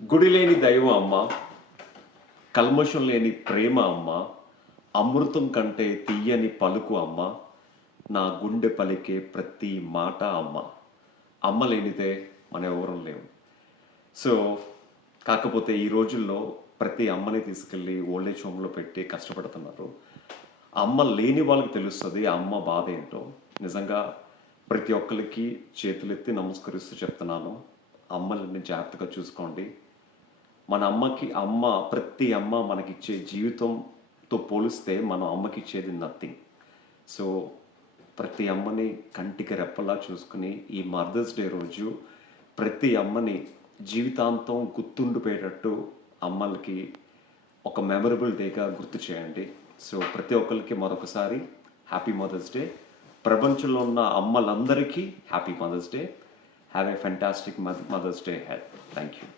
గుడి లేని దైవం అమ్మ, కల్మషం లేని ప్రేమ అమ్మ, అమృతం కంటే తీయని పలుకు అమ్మ, నా గుండె పలికే ప్రతి మాట అమ్మ. అమ్మ లేనిదే మనం ఎవరం లేవు. సో కాకపోతే ఈ రోజుల్లో ప్రతి అమ్మని తీసుకెళ్ళి ఓల్డేజ్ హోమ్లో పెట్టి కష్టపడుతున్నారు. అమ్మ లేని వాళ్ళకి తెలుస్తుంది ఆ అమ్మ బాధ ఏంటో. నిజంగా ప్రతి ఒక్కరికి చేతులెత్తి నమస్కరిస్తూ చెప్తున్నాను, అమ్మల్ని జాగ్రత్తగా చూసుకోండి. మన అమ్మకి ప్రతి అమ్మ మనకిచ్చే జీవితంతో పోలిస్తే మనం అమ్మకి ఇచ్చేది నథింగ్. సో ప్రతి అమ్మని కంటికి రెప్పలా చూసుకుని ఈ మదర్స్ డే రోజు ప్రతి అమ్మని జీవితాంతం గుర్తుండిపోయేటట్టు అమ్మలకి ఒక మెమరబుల్ డేగా గుర్తు చేయండి. సో ప్రతి ఒక్కరికి మరొకసారి హ్యాపీ మదర్స్ డే. ప్రపంచంలో ఉన్న అమ్మలందరికీ happy Mother's Day. Have a fantastic Mother's Day head. Thank you.